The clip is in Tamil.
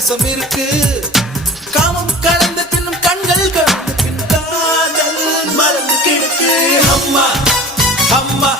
வித்தியாசம் இருக்கு. காமம் கலந்த பின்னும் கண்கள் கலந்த பின் காதல் மறந்து கிடக்கு. அம்மா அம்மா